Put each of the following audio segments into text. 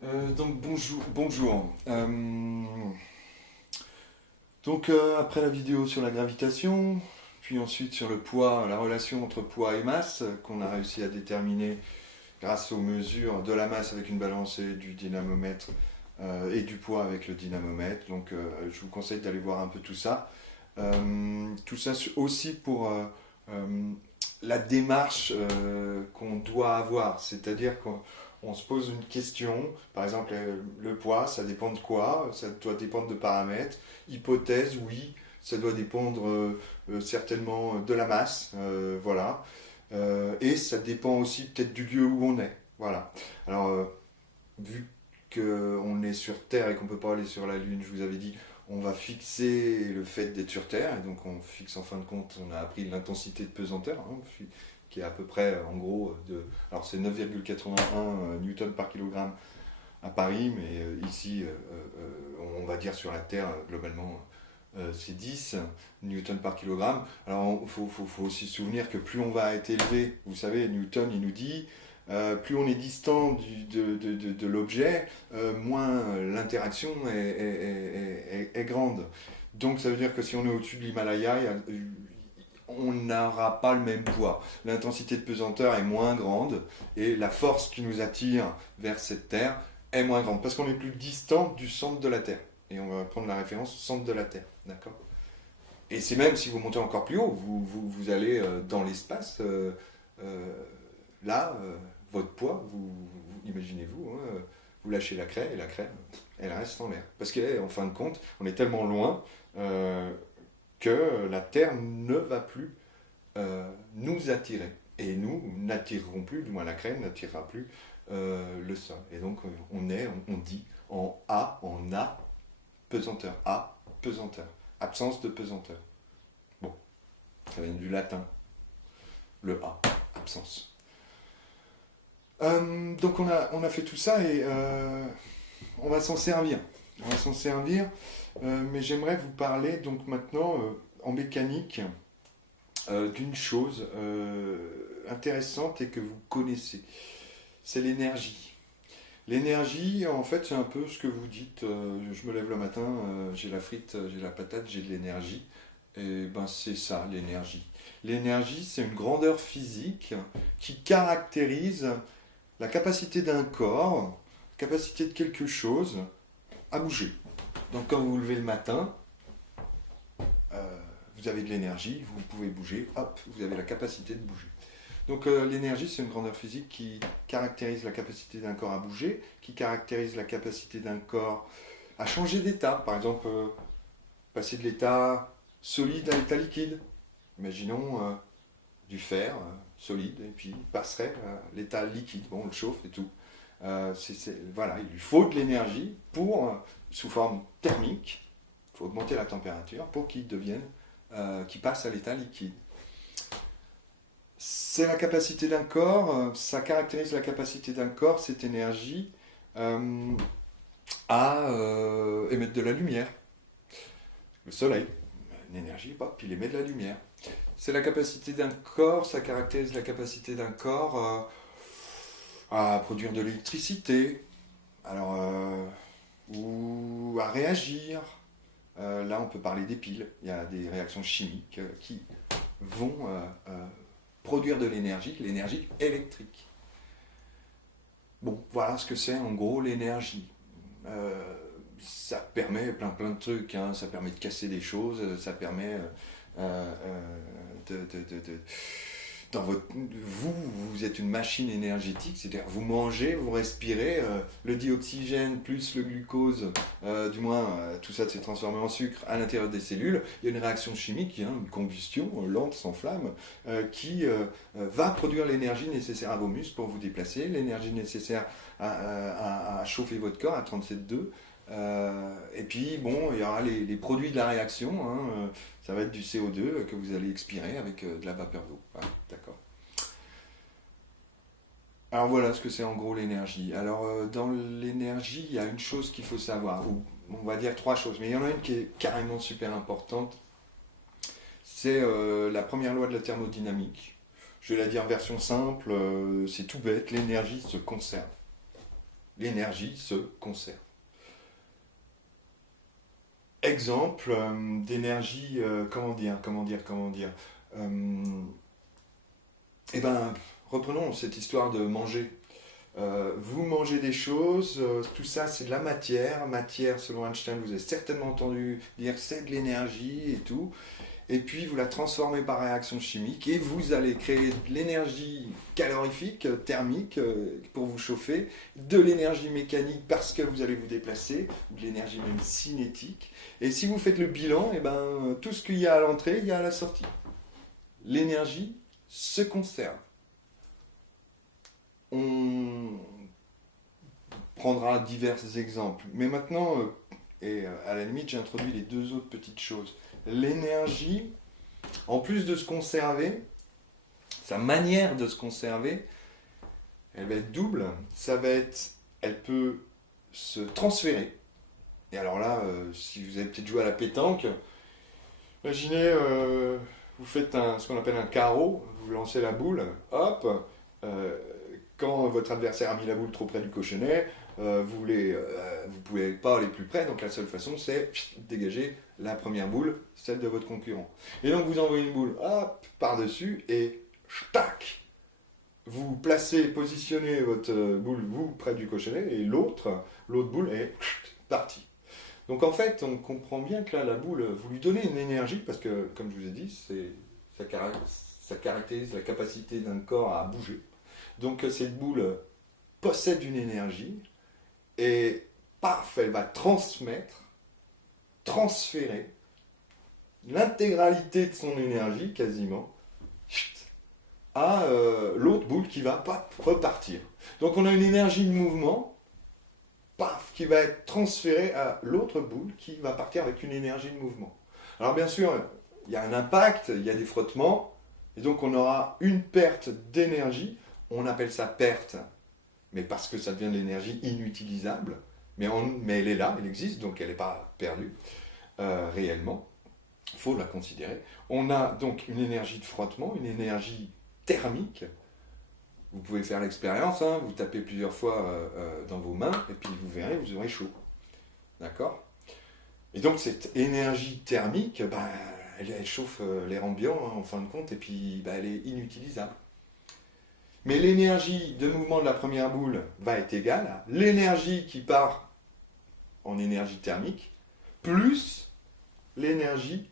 Donc bonjour. Après la vidéo sur la gravitation, puis ensuite sur le poids, la relation entre poids et masse, qu'on a réussi à déterminer grâce aux mesures de la masse avec une balance et du dynamomètre et du poids avec le dynamomètre. Je vous conseille d'aller voir un peu tout ça. Tout ça aussi pour euh, la démarche qu'on doit avoir, c'est-à-dire qu'on se pose une question, par exemple le poids, ça dépend de quoi, ça doit dépendre de paramètres, hypothèse, oui, ça doit dépendre certainement de la masse, voilà. Et ça dépend aussi peut-être du lieu où on est, voilà. Alors, vu qu'on est sur Terre et qu'on ne peut pas aller sur la Lune, je vous avais dit, on va fixer le fait d'être sur Terre, et donc on fixe en fin de compte, on a appris l'intensité de pesanteur, hein, qui est à peu près, en gros, alors c'est 9,81 newtons par kilogramme à Paris, mais ici, on va dire sur la Terre, globalement, c'est 10 newtons par kilogramme. Alors faut aussi se souvenir que plus on va être élevé, vous savez, Newton, il nous dit, plus on est distant de l'objet, moins l'interaction est grande. Donc ça veut dire que si on est au-dessus de l'Himalaya, on n'aura pas le même poids. L'intensité de pesanteur est moins grande et la force qui nous attire vers cette Terre est moins grande parce qu'on est plus distant du centre de la Terre. Et on va prendre la référence centre de la Terre. D'accord. Et c'est même si vous montez encore plus haut, vous allez dans l'espace, là, votre poids, imaginez-vous, hein, vous lâchez la craie et la craie, elle reste en l'air. Parce qu'en fin de compte, on est tellement loin que la Terre ne va plus nous attirer. Et nous n'attirerons plus, du moins la craie n'attirera plus le sol. Et donc on dit en A, pesanteur. A, pesanteur. Absence de pesanteur. Bon, ça vient du latin. Le A, absence. Donc on a fait tout ça et on va s'en servir. On va s'en servir, mais j'aimerais vous parler donc maintenant en mécanique d'une chose intéressante et que vous connaissez. C'est l'énergie. L'énergie, en fait, c'est un peu ce que vous dites. Je me lève le matin, j'ai la frite, j'ai la patate, j'ai de l'énergie. Et ben c'est ça, l'énergie. L'énergie, c'est une grandeur physique qui caractérise la capacité d'un corps, la capacité de quelque chose à bouger. Donc quand vous vous levez le matin, vous avez de l'énergie, vous pouvez bouger, hop, vous avez la capacité de bouger. Donc l'énergie, c'est une grandeur physique qui caractérise la capacité d'un corps à bouger, qui caractérise la capacité d'un corps à changer d'état. Par exemple, passer de l'état solide à l'état liquide. Imaginons du fer solide et puis il passerait à l'état liquide. Bon, on le chauffe et tout. Voilà, il lui faut de l'énergie pour, sous forme thermique, il faut augmenter la température pour qu'il passe à l'état liquide. C'est la capacité d'un corps, ça caractérise la capacité d'un corps, cette énergie, euh, à émettre de la lumière. Le soleil, une énergie, hop, il émet de la lumière. C'est la capacité d'un corps, ça caractérise la capacité d'un corps à produire de l'électricité, alors, ou à réagir. Là, on peut parler des piles. Il y a des réactions chimiques qui vont produire de l'énergie électrique. Bon, voilà ce que c'est en gros l'énergie. Ça permet plein de trucs, hein. Ça permet de casser des choses, ça permet de dans vous êtes une machine énergétique, c'est-à-dire vous mangez, vous respirez, le dioxygène plus le glucose, du moins tout ça s'est transformé en sucre à l'intérieur des cellules, il y a une réaction chimique, hein, une combustion lente, sans flamme, qui va produire l'énergie nécessaire à vos muscles pour vous déplacer, l'énergie nécessaire à chauffer votre corps à 37,2. Et puis bon, il y aura les produits de la réaction, hein, ça va être du CO2 que vous allez expirer avec de la vapeur d'eau. Voilà, d'accord. Alors voilà ce que c'est en gros l'énergie. Alors dans l'énergie, il y a une chose qu'il faut savoir, ou on va dire trois choses, mais il y en a une qui est carrément super importante. C'est la première loi de la thermodynamique. Je vais la dire en version simple, c'est tout bête, l'énergie se conserve. L'énergie se conserve. Exemple d'énergie, comment dire. Eh ben, reprenons cette histoire de manger. Vous mangez des choses, tout ça c'est de la matière. Matière, selon Einstein, vous avez certainement entendu dire c'est de l'énergie et tout. Et puis vous la transformez par réaction chimique et vous allez créer de l'énergie calorifique, thermique, pour vous chauffer, de l'énergie mécanique parce que vous allez vous déplacer, ou de l'énergie même cinétique. Et si vous faites le bilan, eh ben, tout ce qu'il y a à l'entrée, il y a à la sortie. L'énergie se conserve. On prendra divers exemples. Mais maintenant, à la limite, j'ai introduit les deux autres petites choses. L'énergie, en plus de se conserver, sa manière de se conserver, elle va être double. Elle peut se transférer. Et alors là, si vous avez peut-être joué à la pétanque, imaginez, vous faites ce qu'on appelle un carreau, vous lancez la boule, hop, quand votre adversaire a mis la boule trop près du cochonnet, vous ne pouvez pas aller plus près, donc la seule façon c'est dégager la première boule, celle de votre concurrent. Et donc vous envoyez une boule, hop, par-dessus, et tac, vous positionnez votre boule, vous, près du cochonnet, et l'autre boule est partie. Donc en fait, on comprend bien que là, la boule, vous lui donnez une énergie, parce que, comme je vous ai dit, ça caractérise la capacité d'un corps à bouger. Donc cette boule possède une énergie, et paf, elle va transférer l'intégralité de son énergie, quasiment, à l'autre boule qui va repartir. Donc on a une énergie de mouvement, paf, qui va être transférée à l'autre boule qui va partir avec une énergie de mouvement. Alors bien sûr, il y a un impact, il y a des frottements, et donc on aura une perte d'énergie. On appelle ça perte, mais parce que ça devient de l'énergie inutilisable, mais elle est là, elle existe, donc elle n'est pas perdue réellement. Il faut la considérer. On a donc une énergie de frottement, une énergie thermique. Vous pouvez faire l'expérience, hein, vous tapez plusieurs fois dans vos mains, et puis vous verrez, vous aurez chaud. D'accord ? Et donc cette énergie thermique, elle chauffe l'air ambiant, hein, en fin de compte, et puis elle est inutilisable. Mais l'énergie de mouvement de la première boule va être égale à l'énergie qui part en énergie thermique, plus l'énergie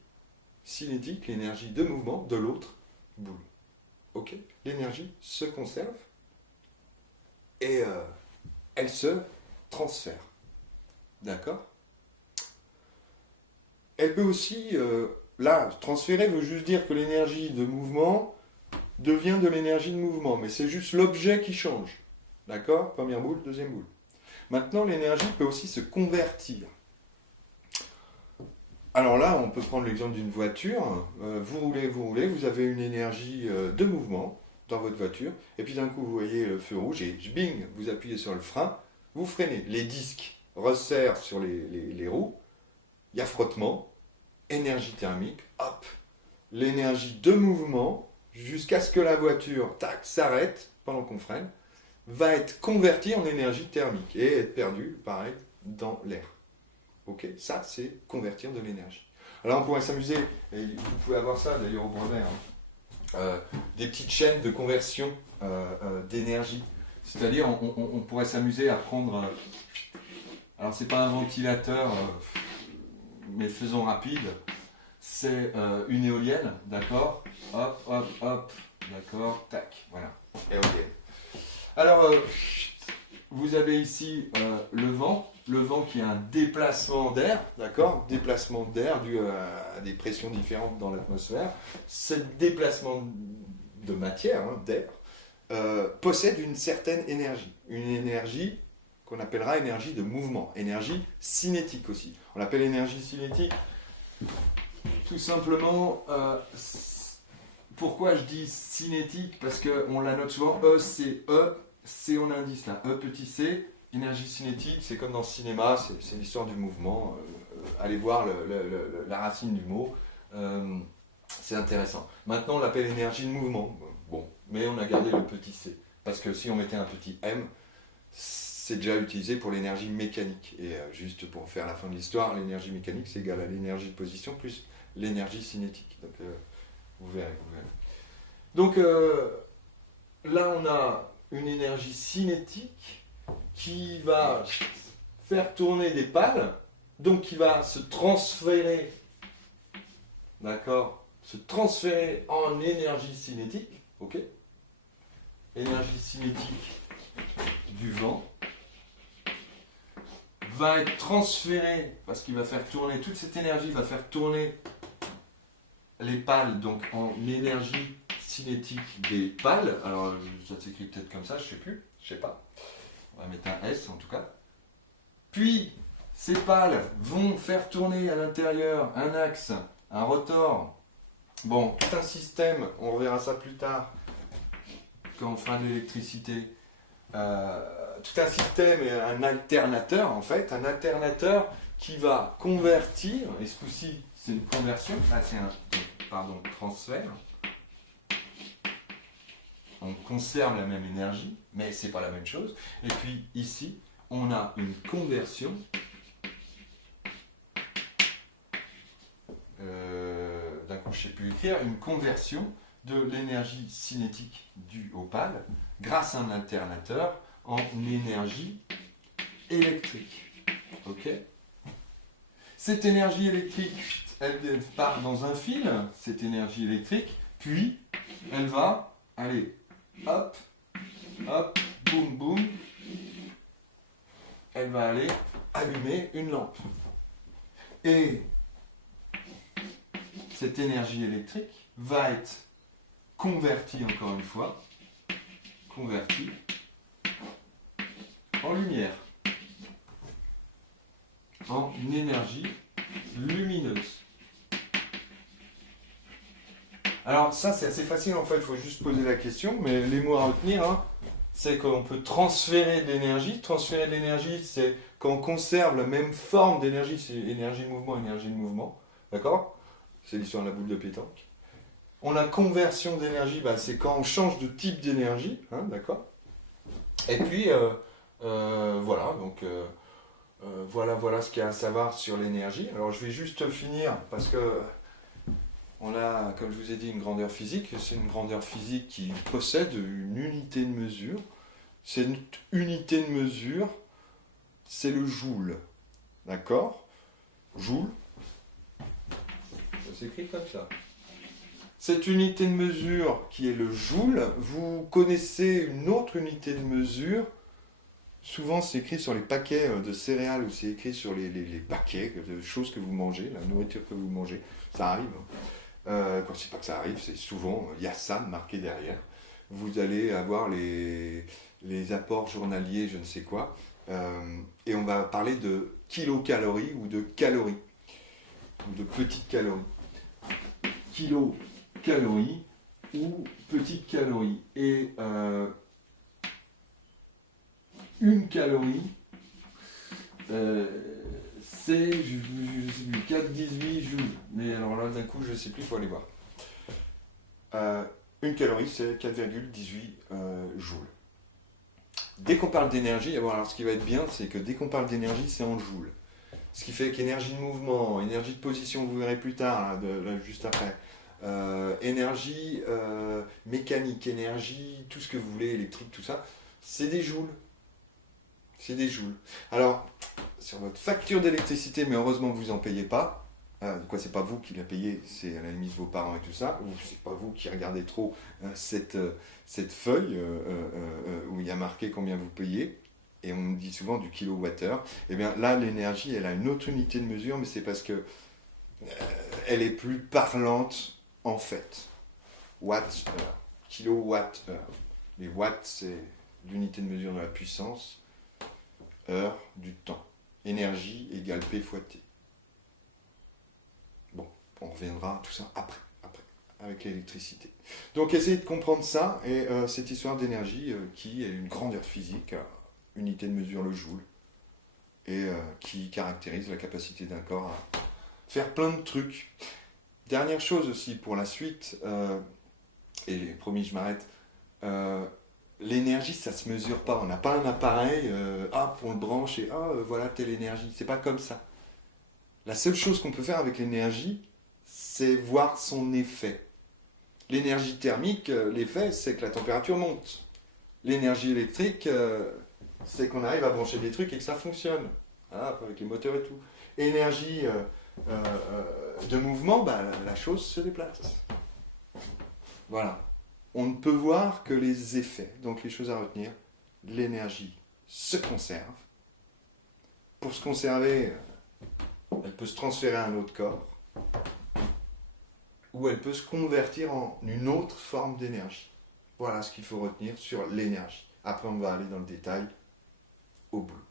cinétique, l'énergie de mouvement de l'autre boule. Ok ? L'énergie se conserve et elle se transfère. D'accord ? Elle peut aussi, là, transférer veut juste dire que l'énergie de mouvement devient de l'énergie de mouvement, mais c'est juste l'objet qui change. D'accord ? Première boule, deuxième boule. Maintenant, l'énergie peut aussi se convertir. Alors là, on peut prendre l'exemple d'une voiture. Vous roulez, vous avez une énergie de mouvement dans votre voiture, et puis d'un coup, vous voyez le feu rouge, et bing, vous appuyez sur le frein, vous freinez. Les disques resserrent sur les roues, il y a frottement, énergie thermique, hop, l'énergie de mouvement, jusqu'à ce que la voiture, tac, s'arrête pendant qu'on freine, va être convertie en énergie thermique et être perdue, pareil, dans l'air. Ok, ça c'est convertir de l'énergie. Alors on pourrait s'amuser, et vous pouvez avoir ça d'ailleurs au brevet, des petites chaînes de conversion d'énergie. C'est-à-dire on pourrait s'amuser à prendre, alors c'est pas un ventilateur, mais faisons rapide, c'est une éolienne, d'accord, hop, hop, hop, d'accord, tac, voilà, éolienne. Alors, vous avez ici le vent qui a un déplacement d'air, d'accord, déplacement d'air dû à des pressions différentes dans l'atmosphère. Ce déplacement de matière, hein, d'air, possède une certaine énergie, une énergie qu'on appellera énergie de mouvement, énergie cinétique aussi. On l'appelle énergie cinétique tout simplement. Pourquoi je dis cinétique ? Parce qu'on la note souvent C en indice là, E petit c, énergie cinétique, c'est comme dans le cinéma, c'est l'histoire du mouvement. Allez voir la racine du mot, c'est intéressant. Maintenant on l'appelle énergie de mouvement, bon, mais on a gardé le petit c, parce que si on mettait un petit m, c'est déjà utilisé pour l'énergie mécanique. Et juste pour faire la fin de l'histoire, l'énergie mécanique, c'est égal à l'énergie de position plus l'énergie cinétique. Donc, vous verrez. Donc, là, on a une énergie cinétique qui va faire tourner des pales, donc qui va se transférer, d'accord, se transférer en énergie cinétique, ok, énergie cinétique du vent, va être transférée, parce qu'il va faire tourner, toute cette énergie va faire tourner les pales, donc en énergie cinétique des pales. Alors, ça s'écrit peut-être comme ça, je sais pas. On va mettre un S en tout cas. Puis, ces pales vont faire tourner à l'intérieur un axe, un rotor. Bon, tout un système, on reverra ça plus tard, quand on fera de l'électricité. Tout un système et un alternateur, en fait. Un alternateur qui va convertir, et ce coup-ci, c'est une conversion. Là, c'est un transfert. On conserve la même énergie, mais c'est pas la même chose. Et puis ici, on a une conversion. D'un coup, je ne sais plus écrire, une conversion de l'énergie cinétique due aux pales grâce à un alternateur en énergie électrique. Ok ? Cette énergie électrique, elle part dans un fil, cette énergie électrique, puis elle va aller hop, hop, boum, boum, elle va aller allumer une lampe. Et cette énergie électrique va être convertie, encore une fois, convertie en lumière, en énergie lumineuse. Alors ça c'est assez facile en fait, il faut juste poser la question, mais les mots à retenir, hein, c'est qu'on peut transférer de l'énergie. Transférer de l'énergie, c'est quand on conserve la même forme d'énergie, c'est énergie de mouvement, d'accord ? C'est l'histoire de la boule de pétanque. On a conversion d'énergie, c'est quand on change de type d'énergie, hein, d'accord ? Et puis, voilà, donc voilà ce qu'il y a à savoir sur l'énergie. Alors je vais juste finir, parce que on a, comme je vous ai dit, une grandeur physique. C'est une grandeur physique qui possède une unité de mesure. Cette unité de mesure, c'est le joule. D'accord ? Joule. Ça s'écrit comme ça. Cette unité de mesure qui est le joule, vous connaissez une autre unité de mesure. Souvent, c'est écrit sur les paquets de céréales ou c'est écrit sur les paquets de choses que vous mangez, la nourriture que vous mangez. Ça arrive. Quand c'est pas que ça arrive, c'est souvent, il y a ça marqué derrière. Vous allez avoir les apports journaliers, je ne sais quoi. Et on va parler de kilocalories ou de calories. Ou de petites calories. Kilocalories ou petites calories. Et une calorie, c'est 4,18 joules. Mais alors là, d'un coup, je ne sais plus, il faut aller voir. Une calorie, c'est 4,18 joules. Dès qu'on parle d'énergie, alors ce qui va être bien, c'est que dès qu'on parle d'énergie, c'est en joules. Ce qui fait qu'énergie de mouvement, énergie de position, vous verrez plus tard, là, juste après, énergie mécanique, énergie, tout ce que vous voulez, électrique, tout ça, c'est des joules. C'est des joules. Alors, sur votre facture d'électricité, mais heureusement que vous n'en payez pas, c'est pas vous qui la payez, c'est à la limite vos parents et tout ça, ou c'est pas vous qui regardez trop cette feuille où il y a marqué combien vous payez, et on me dit souvent du kilowattheure. Et bien là, l'énergie, elle a une autre unité de mesure, mais c'est parce que elle est plus parlante en fait. Watt-heure, kilowatt-heure. Les watts, c'est l'unité de mesure de la puissance. Heure du temps. Énergie égale P fois T. Bon, on reviendra à tout ça après, avec l'électricité. Donc essayez de comprendre ça, et cette histoire d'énergie qui est une grandeur physique, unité de mesure le joule, et qui caractérise la capacité d'un corps à faire plein de trucs. Dernière chose aussi pour la suite, et promis je m'arrête, l'énergie, ça se mesure pas. On n'a pas un appareil, hop, on le branche et voilà telle énergie. C'est pas comme ça. La seule chose qu'on peut faire avec l'énergie, c'est voir son effet. L'énergie thermique, l'effet, c'est que la température monte. L'énergie électrique, c'est qu'on arrive à brancher des trucs et que ça fonctionne. Voilà, avec les moteurs et tout. Énergie de mouvement, bah, la chose se déplace. Voilà. On ne peut voir que les effets. Donc les choses à retenir. L'énergie se conserve. Pour se conserver, elle peut se transférer à un autre corps. Ou elle peut se convertir en une autre forme d'énergie. Voilà ce qu'il faut retenir sur l'énergie. Après, on va aller dans le détail au boulot.